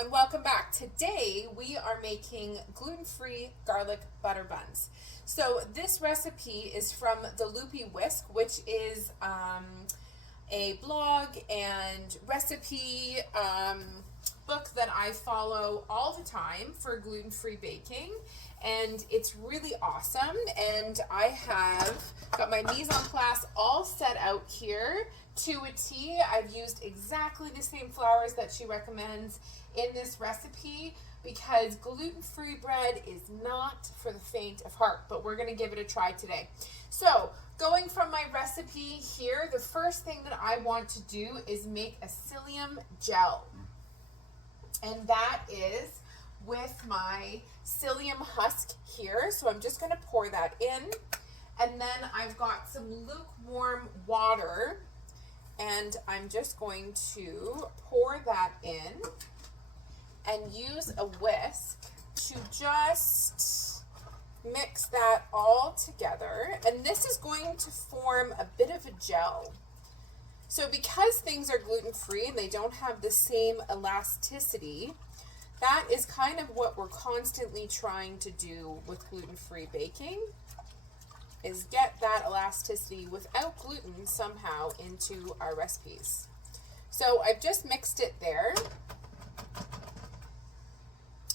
and welcome back. Today we are making gluten-free garlic butter buns. So this recipe is from the Loopy Whisk, which is a blog and recipe book that I follow all the time for gluten-free baking, and it's really awesome. And I have got my mise en place all set out here to a T. I've used exactly the same flours that she recommends in this recipe because gluten-free bread is not for the faint of heart, but we're going to give it a try today. So going from my recipe here, the first thing that I want to do is make a psyllium gel, and that is with my psyllium husk here. So I'm just going to pour that in, and then I've got some lukewarm water, and I'm just going to pour that in and use a whisk to just mix that all together. And this is going to form a bit of a gel. So because things are gluten-free and they don't have the same elasticity, that is kind of what we're constantly trying to do with gluten-free baking, is get that elasticity without gluten somehow into our recipes. So I've just mixed it there,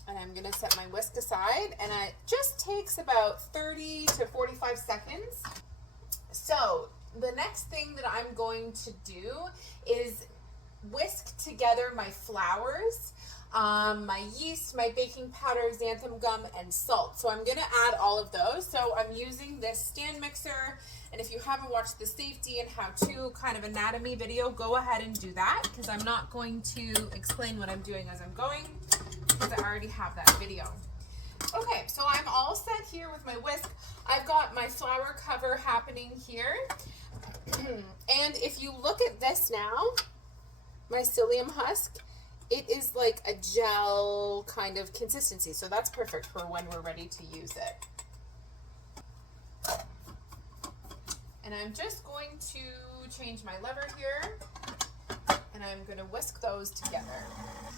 and I'm going to set my whisk aside, and it just takes about 30 to 45 seconds. So the next thing that I'm going to do is whisk together my flours, my yeast, my baking powder, xanthan gum, and salt. So I'm going to add all of those. So I'm using this stand mixer, and if you haven't watched the safety and how-to kind of anatomy video, go ahead and do that, because I'm not going to explain what I'm doing as I'm going, because I already have that video. Okay, so I'm all set here with my whisk. I've got my flour cover happening here. And if you look at this now, my psyllium husk, it is like a gel kind of consistency. So that's perfect for when we're ready to use it. And I'm just going to change my lever here, and I'm going to whisk those together.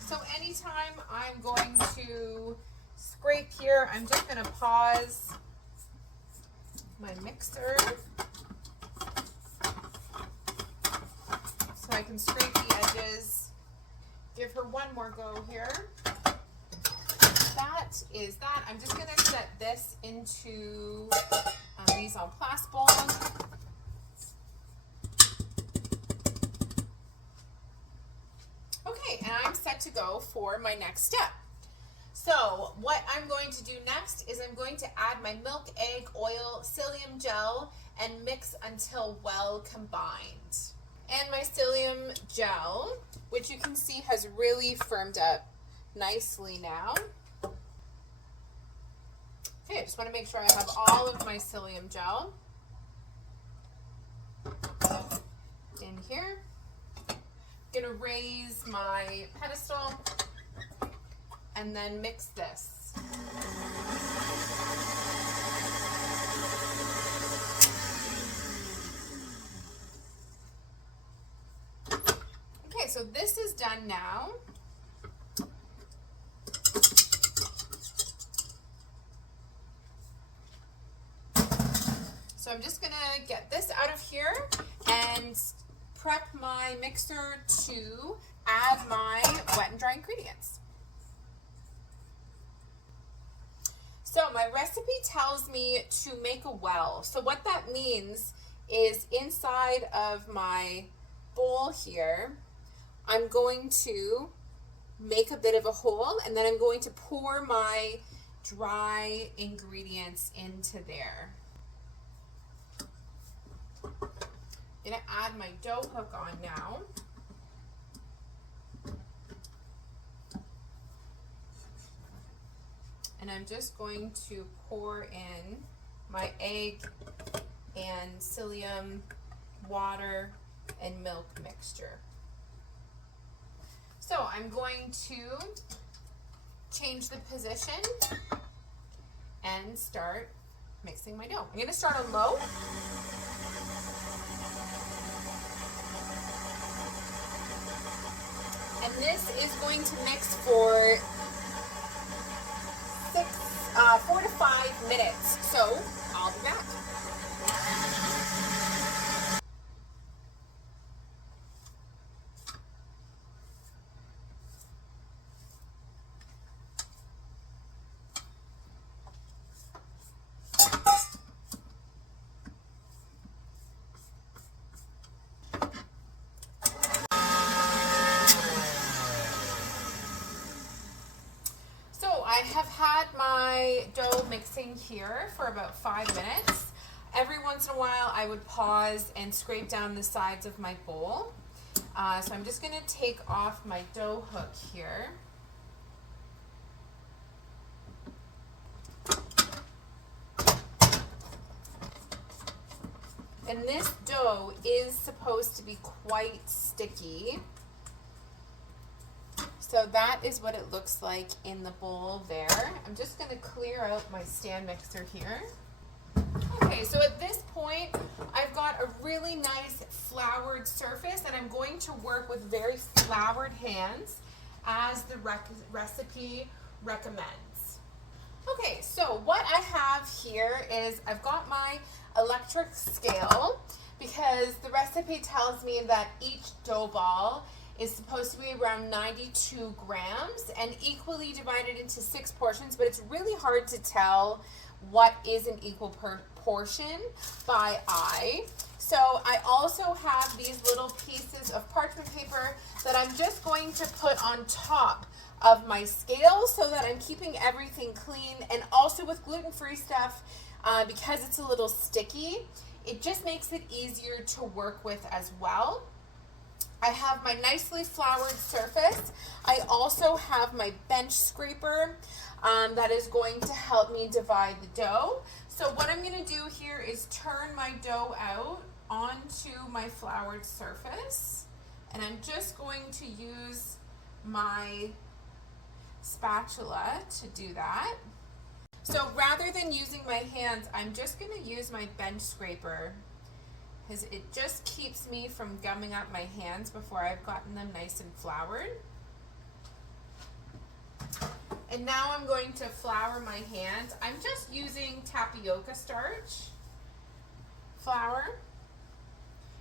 So anytime I'm going to scrape here, I'm just going to pause my mixer so I can scrape the edges. Give her one more go here. That is that. I'm just going to set this into a mise en place bowl. Okay, and I'm set to go for my next step. So what I'm going to do next is I'm going to add my milk, egg, oil, psyllium gel, and mix until well combined. And my psyllium gel, which you can see has really firmed up nicely now. Okay, I just want to make sure I have all of my psyllium gel in here. I'm going to raise my pedestal and then mix this. Okay, so this is done now. So I'm just gonna get this out of here and prep my mixer to add my wet and dry ingredients. So my recipe tells me to make a well. So what that means is inside of my bowl here, I'm going to make a bit of a hole, and then I'm going to pour my dry ingredients into there. I'm going to add my dough hook on now. And I'm just going to pour in my egg and psyllium, water, and milk mixture. So I'm going to change the position and start mixing my dough. I'm going to start on low. And this is going to mix for 4 to 5 minutes. So I'll be back. So I have had my dough mixing here for about 5 minutes. Every once in a while I would pause and scrape down the sides of my bowl. So I'm just going to take off my dough hook here. And this dough is supposed to be quite sticky. So that is what it looks like in the bowl there. I'm just going to clear out my stand mixer here. Okay, so at this point, I've got a really nice floured surface, and I'm going to work with very floured hands as the recipe recommends. Okay, so what I have here is I've got my electric scale, because the recipe tells me that each dough ball is supposed to be around 92 grams and equally divided into 6 portions, but it's really hard to tell what is an equal portion by eye. So I also have these little pieces of parchment paper that I'm just going to put on top of my scale so that I'm keeping everything clean. And also with gluten-free stuff, because it's a little sticky, it just makes it easier to work with as well. I have my nicely floured surface. I also have my bench scraper that is going to help me divide the dough. So what I'm going to do here is turn my dough out onto my floured surface, and I'm just going to use my spatula to do that. So rather than using my hands, I'm just going to use my bench scraper, because it just keeps me from gumming up my hands before I've gotten them nice and floured. And now I'm going to flour my hands. I'm just using tapioca starch flour,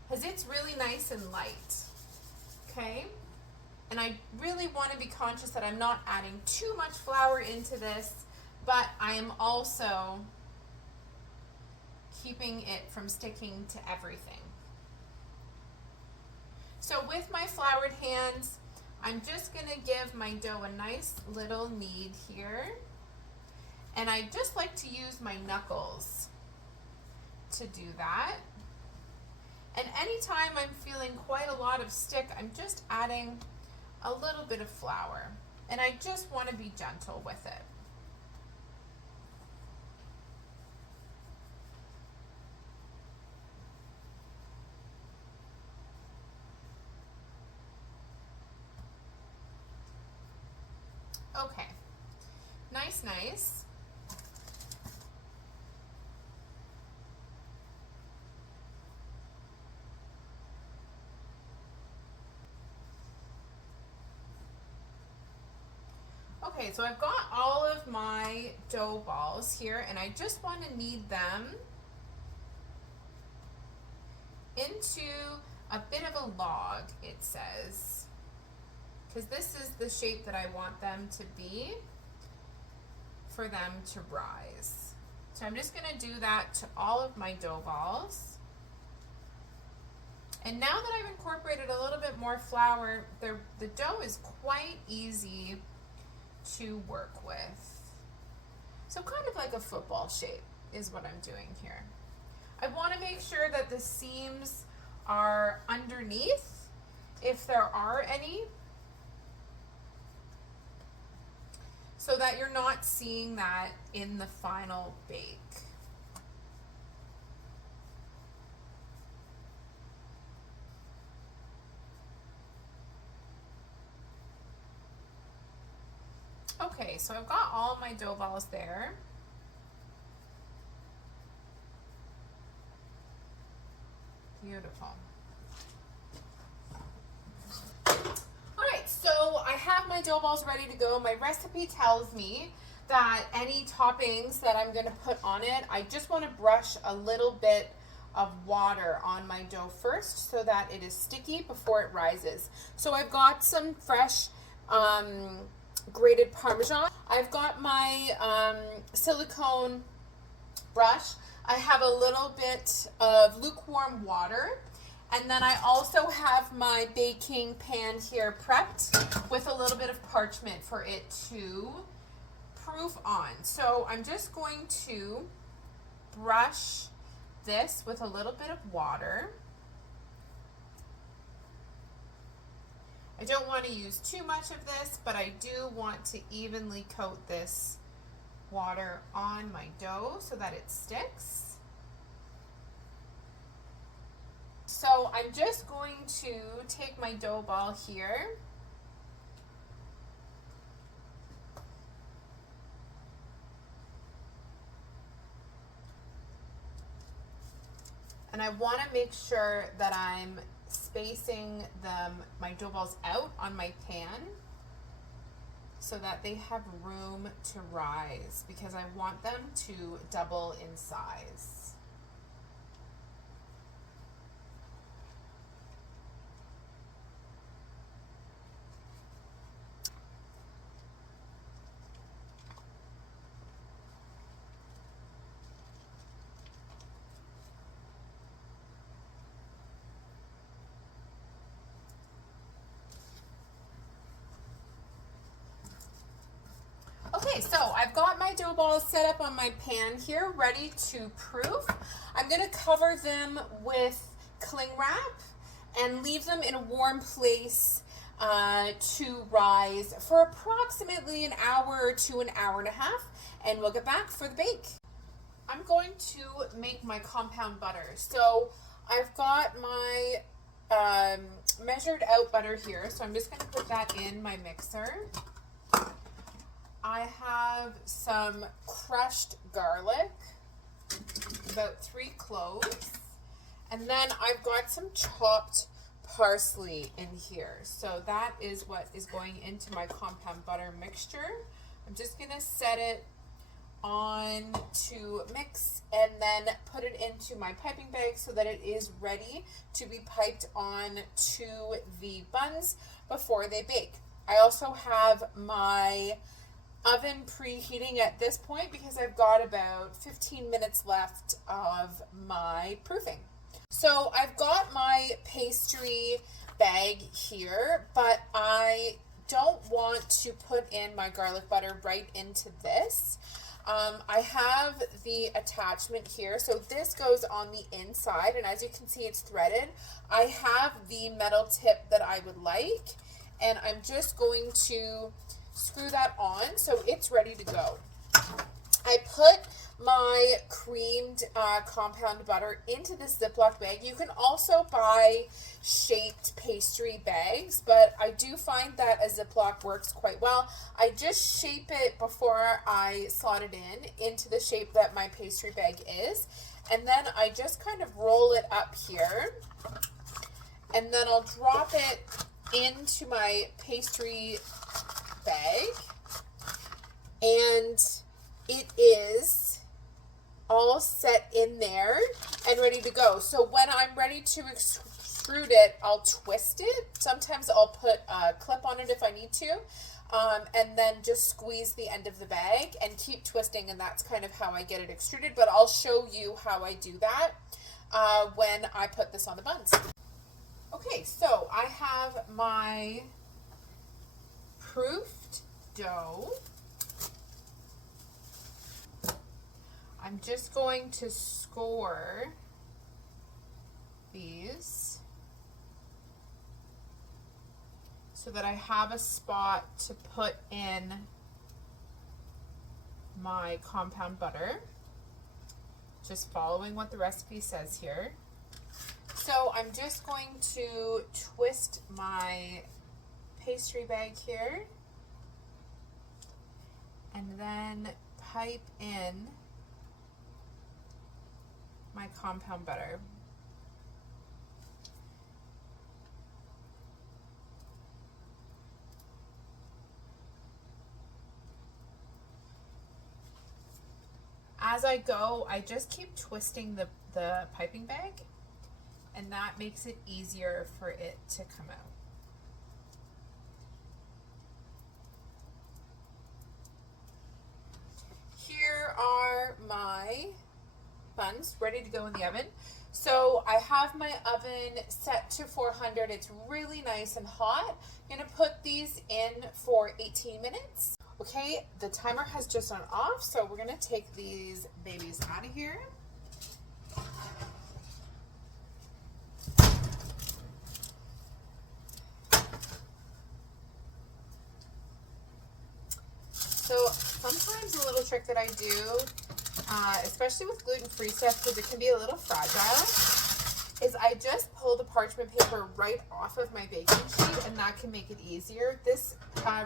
because it's really nice and light, okay? And I really want to be conscious that I'm not adding too much flour into this, but I am also keeping it from sticking to everything. So with my floured hands, I'm just going to give my dough a nice little knead here. And I just like to use my knuckles to do that. And anytime I'm feeling quite a lot of stick, I'm just adding a little bit of flour. And I just want to be gentle with it. Okay, nice. Okay, so I've got all of my dough balls here, and I just want to knead them into a bit of a log, it says, because this is the shape that I want them to be for them to rise. So I'm just going to do that to all of my dough balls. And now that I've incorporated a little bit more flour, the dough is quite easy to work with. So kind of like a football shape is what I'm doing here. I want to make sure that the seams are underneath, if there are any, so that you're not seeing that in the final bake. Okay, so I've got all my dough balls there. Beautiful. All right, so I have my my dough balls ready to go. My recipe tells me that any toppings that I'm going to put on it, I just want to brush a little bit of water on my dough first so that it is sticky before it rises. So I've got some fresh grated parmesan. I've got my silicone brush. I have a little bit of lukewarm water. And then I also have my baking pan here prepped with a little bit of parchment for it to proof on. So I'm just going to brush this with a little bit of water. I don't want to use too much of this, but I do want to evenly coat this water on my dough so that it sticks. So I'm just going to take my dough ball here and I want to make sure that I'm spacing my dough balls out on my pan so that they have room to rise, because I want them to double in size. Okay, so I've got my dough balls set up on my pan here, ready to proof. I'm going to cover them with cling wrap and leave them in a warm place to rise for approximately an hour to an hour and a half, and we'll get back for the bake. I'm going to make my compound butter. So I've got my measured out butter here, so I'm just going to put that in my mixer. I have some crushed garlic, about 3 cloves, and then I've got some chopped parsley in here. So that is what is going into my compound butter mixture. I'm just going to set it on to mix and then put it into my piping bag so that it is ready to be piped on to the buns before they bake. I also have my oven preheating at this point because I've got about 15 minutes left of my proofing. So I've got my pastry bag here, but I don't want to put in my garlic butter right into this. I have the attachment here, so this goes on the inside, and as you can see, it's threaded. I have the metal tip that I would like, and I'm just going to screw that on so it's ready to go. I put my creamed compound butter into this Ziploc bag. You can also buy shaped pastry bags, but I do find that a Ziploc works quite well. I just shape it before I slot it into the shape that my pastry bag is, and then I just kind of roll it up here, and then I'll drop it into my pastry bag, and it is all set in there and ready to go. So when I'm ready to extrude it, I'll twist it. Sometimes I'll put a clip on it if I need to, and then just squeeze the end of the bag and keep twisting, and that's kind of how I get it extruded. But I'll show you how I do that when I put this on the buns. Okay, so I have my proofed dough. I'm just going to score these so that I have a spot to put in my compound butter, just following what the recipe says here. So I'm just going to twist my pastry bag here and then pipe in my compound butter. as I go, I just keep twisting the piping bag, and that makes it easier for it to come out. Here are my buns ready to go in the oven. So I have my oven set to 400. It's really nice and hot. I'm gonna put these in for 18 minutes. Okay, the timer has just gone off, so we're gonna take these babies out of here. So sometimes a little trick that I do, especially with gluten-free stuff, because it can be a little fragile, is I just pull the parchment paper right off of my baking sheet, and that can make it easier. This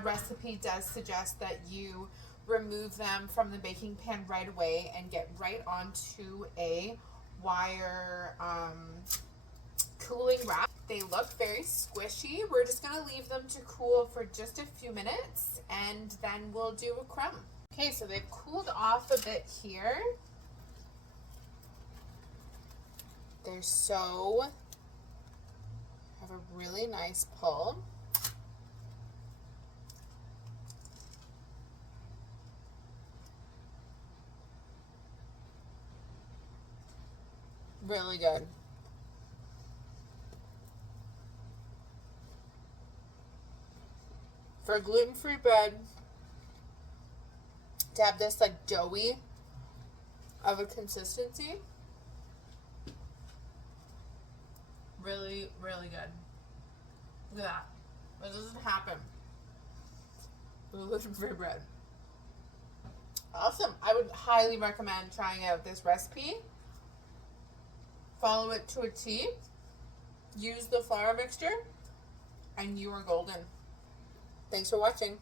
recipe does suggest that you remove them from the baking pan right away and get right onto a wire cooling rack. They look very squishy. We're just gonna leave them to cool for just a few minutes, and then we'll do a crumb. Okay, so they've cooled off a bit here. They're have a really nice pull. Really good. For gluten-free bread, to have this like doughy of a consistency, really, really good. Look at that. That doesn't happen with gluten-free bread. Awesome. I would highly recommend trying out this recipe. Follow it to a T. Use the flour mixture, and you are golden. Thanks for watching.